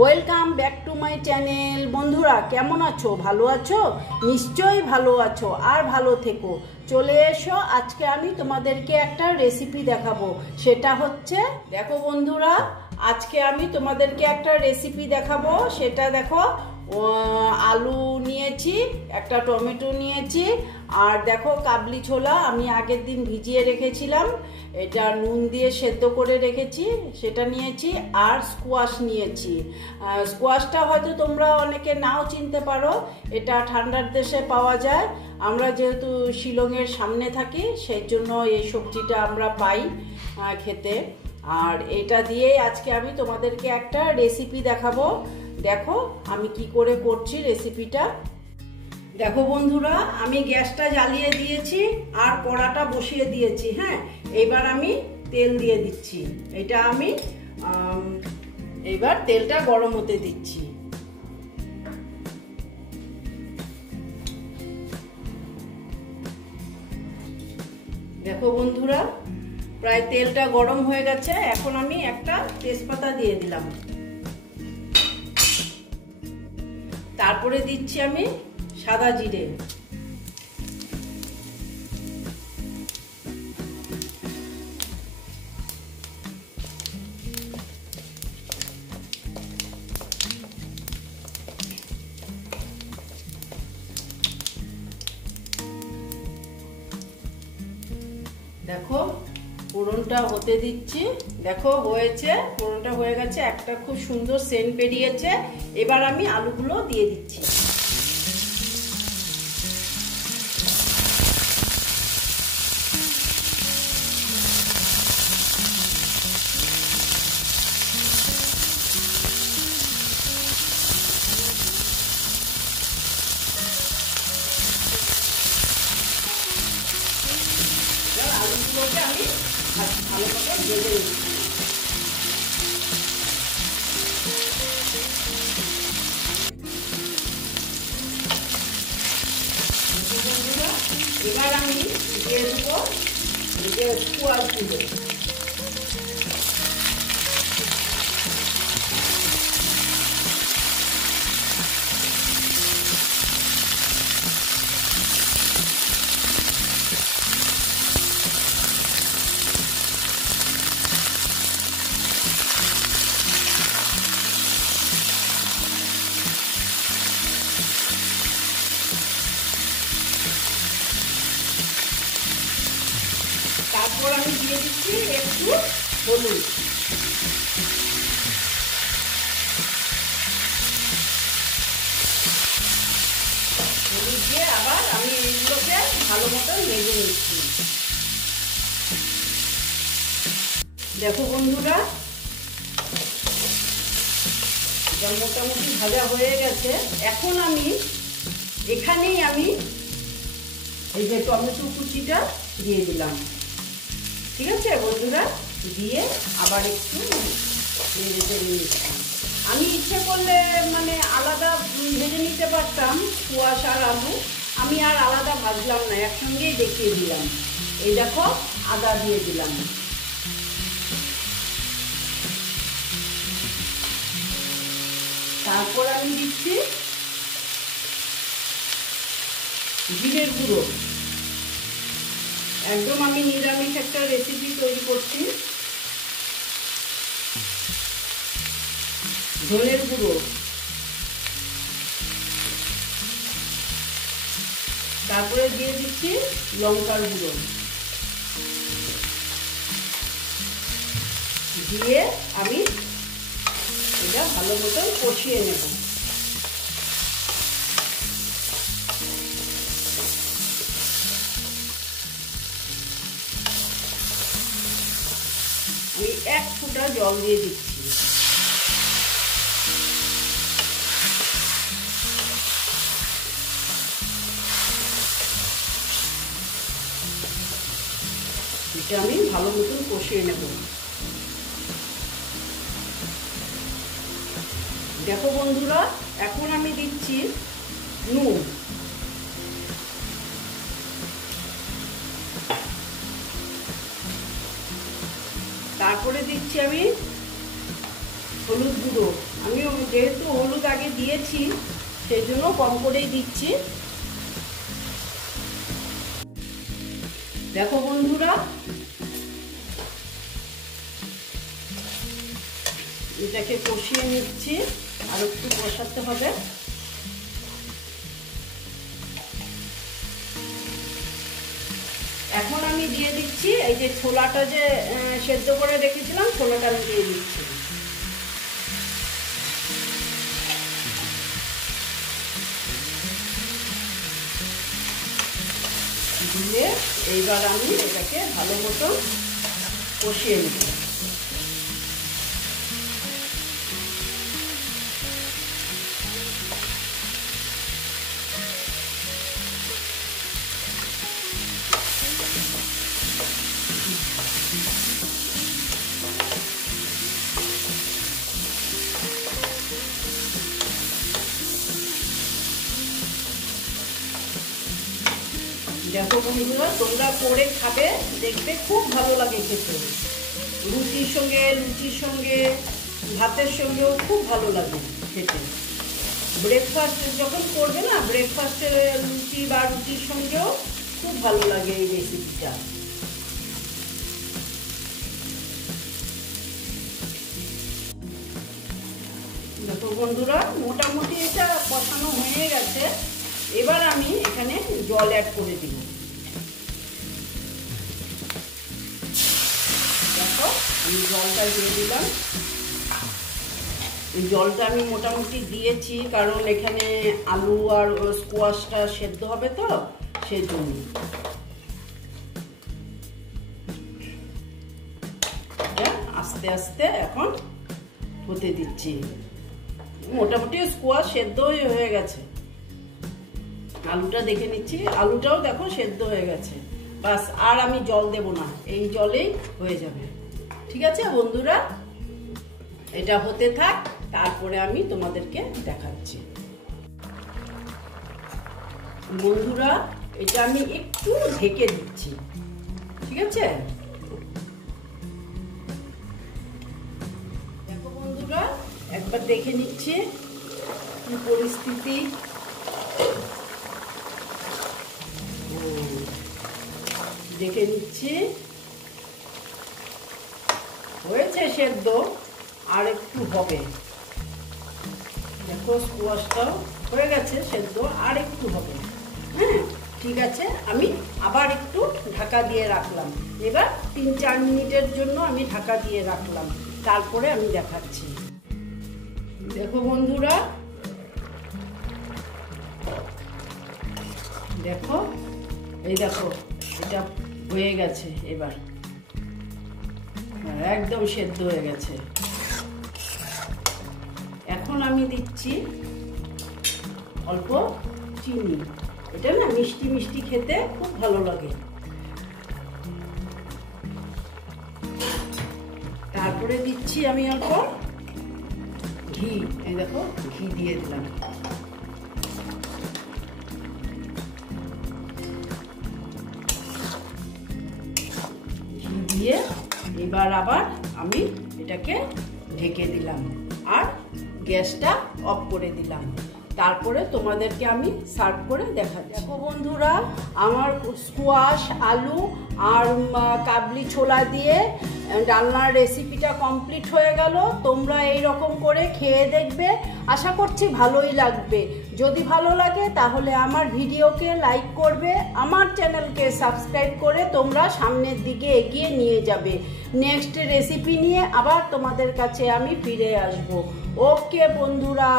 Welcome back to my channel. বন্ধুরা কেমন আছো? ভালো আছো? নিশ্চয়ই ভালো আছো, আর ভালো থেকো। চলে এসো, আজকে আমি তোমাদেরকে একটা রেসিপি দেখাবো। সেটা হচ্ছে, দেখো বন্ধুরা, আজকে আমি তোমাদেরকে একটা রেসিপি দেখাবো। সেটা দেখো, আলু নিয়েছি, একটা টমেটো নিয়েছি, আর দেখো কাবলি ছোলা আমি আগের দিন ভিজিয়ে রেখেছিলাম, এটা নুন দিয়ে সেদ্ধ করে রেখেছি, সেটা নিয়েছি। আর স্কোয়াশ নিয়েছি। স্কোয়াশটা হয়তো তোমরা অনেকে নাও চিনতে পারো, এটা ঠান্ডার দেশে পাওয়া যায়। আমরা যেহেতু শিলংয়ের সামনে থাকি, সেই জন্য এই সবজিটা আমরা পাই খেতে। আর এটা দিয়েই আজকে আমি তোমাদেরকে একটা রেসিপি দেখাবো। দেখো আমি কি করে করছি রেসিপিটা। দেখো বন্ধুরা, আমি গ্যাসটা জ্বালিয়ে দিয়েছি আর কড়াটা বসিয়ে দিয়েছি। হ্যাঁ, এবার আমি তেল দিয়ে দিচ্ছি। এটা আমি এবার তেলটা গরম হতে দিচ্ছি। দেখো বন্ধুরা, প্রায় তেলটা গরম হয়ে গেছে। এখন আমি একটা তেজপাতা দিয়ে দিলাম। তারপরে দিচ্ছি আমি সাদা জিরে, দেখো ফোড়নটা হতে দিচ্ছি। দেখো হয়েছে, ফোড়নটা হয়ে গেছে, একটা খুব সুন্দর সেন্ট বেরিয়েছে। এবার আমি আলুগুলো দিয়ে দিচ্ছি। আলুগুলোকে আমি ভালো মতো ভেজে নিচ্ছি। এবার আমি দিয়ে দেবো যে স্কোয়াশগুলো। তারপর আমি দিয়ে দিচ্ছি একটু হলুদ। হলুদ দিয়ে আবার আমি এইগুলোকে ভালো মতো ভেজে নিচ্ছি। দেখো বন্ধুরা, মোটামুটি ভাজা হয়ে গেছে। এখন আমি এখানেই এই যে টমেটো কুচিটা দিয়ে দিলাম। ঠিক আছে বন্ধুরা, দিয়ে আবার একটু নেড়ে চেড়ে নিচ্ছি। আমি ইচ্ছে করলে মানে আলাদা ভেজে নিতে পারতাম স্কোয়াশ আর আলু, আমি আর আলাদা ভাজলাম না, একসঙ্গেই দেখিয়ে দিলাম। এই দেখো আদা দিয়ে দিলাম। তারপর আমি দিচ্ছি জিরের গুঁড়ো। একদম আমি নিরামিষ একটা রেসিপি তৈরি করছি। ধনের গুঁড়ো, তারপরে দিয়ে দিচ্ছি লঙ্কার গুঁড়ো, দিয়ে আমি এটা ভালো মতন কষিয়ে নেব। আমি এক ফোঁটা জল দিয়ে দিচ্ছি। এটা আমি ভালো মতন কষিয়ে নেব। দেখো বন্ধুরা, এখন আমি দিচ্ছি নুন। তারপরে দিচ্ছি আমি হলুদ গুঁড়ো আমি যেহেতু হলুদ আগে দিয়েছি সেই জন্য কম করেই দিচ্ছি। দেখো বন্ধুরা, এটাকে কষিয়ে নিচ্ছি, আর একটু কষাতে হবে। এখন আমি দিয়ে দিচ্ছি এই যে ছোলাটা যে সেদ্ধ করে রেখেছিলাম, ছোলাটা আমি দিয়ে দিচ্ছি। দিয়ে এইবার আমি এটাকে ভালো মতো কষিয়ে নেব। দেখো বন্ধুরা, তোমরা করে খাবে, দেখবে খুব ভালো লাগে খেতে। রুটির সঙ্গে ভাতের সঙ্গেও খুব ভালো লাগে খেতে। ব্রেকফাস্ট যখন করবে না, ব্রেকফাস্টে লুচি বা রুটির সঙ্গেও খুব ভালো লাগে এই রেসিপিটা। দেখো বন্ধুরা, মোটামুটি এটা কষানো হয়ে গেছে। এবার আমি এখানে জল অ্যাড করে দিব। দেখো আমি জলটা দিয়ে দিলাম। এই জলটা আমি মোটামুটি দিয়েছি, কারণ এখানে আলু আর স্কোয়াশটা সেদ্ধ হবে তো, সেই জন্য। আস্তে আস্তে এখন হতে দিচ্ছি। মোটামুটি স্কোয়াশ সেদ্ধ হয়ে গেছে। আলুটা দেখে নিচ্ছি, আলুটাও দেখো সেদ্ধ হয়ে গেছে। বাস, আর আমি জল দেব না, এই জলেই হয়ে যাবে। ঠিক আছে বন্ধুরা, এটা হতে থাক, তারপরে আমি তোমাদেরকে দেখাচ্ছি। বন্ধুরা, এটা আমি একটু ঢেকে দিচ্ছি। ঠিক আছে, দেখো বন্ধুরা, একবার দেখে নিচ্ছি কি পরিস্থিতি। দেখে নিচ্ছি, হয়েছে সেদ্ধ, আর একটু হবে। দেখো স্কোয়াশটাও হয়ে গেছে সেদ্ধ, আর একটু হবে। হ্যাঁ, ঠিক আছে, আমি আবার একটু ঢাকা দিয়ে রাখলাম। এবার 3-4 মিনিটের জন্য আমি ঢাকা দিয়ে রাখলাম, তারপরে আমি দেখাচ্ছি। দেখো বন্ধুরা, দেখো, এই দেখো এটা হয়ে গেছে। এবার একদম সেদ্ধ হয়ে গেছে। এখন আমি দিচ্ছি অল্প চিনি। এটা না মিষ্টি মিষ্টি খেতে খুব ভালো লাগে। তারপরে দিচ্ছি আমি অল্প ঘি। এই দেখো, ঘি দিয়ে দিলাম। ঘি দিয়ে এবার আবার আমি এটাকে ঢেকে দিলাম, আর গ্যাসটা অফ করে দিলাম। তারপরে তোমাদেরকে আমি সার্ভ করে দেখাচ্ছি। দেখো বন্ধুরা, আমার স্কোয়াশ, আলু আর কাবলি ছোলা দিয়ে ডালনার রেসিপিটা কমপ্লিট হয়ে গেল। তোমরা এই রকম করে খেয়ে দেখবে, আশা করছি ভালোই লাগবে। যদি ভালো লাগে তাহলে আমার ভিডিওকে লাইক করবে, আমার চ্যানেলকে সাবস্ক্রাইব করে তোমরা সামনের দিকে এগিয়ে নিয়ে যাবে। নেক্সট রেসিপি নিয়ে আবার তোমাদের কাছে আমি ফিরে আসব। ওকে বন্ধুরা।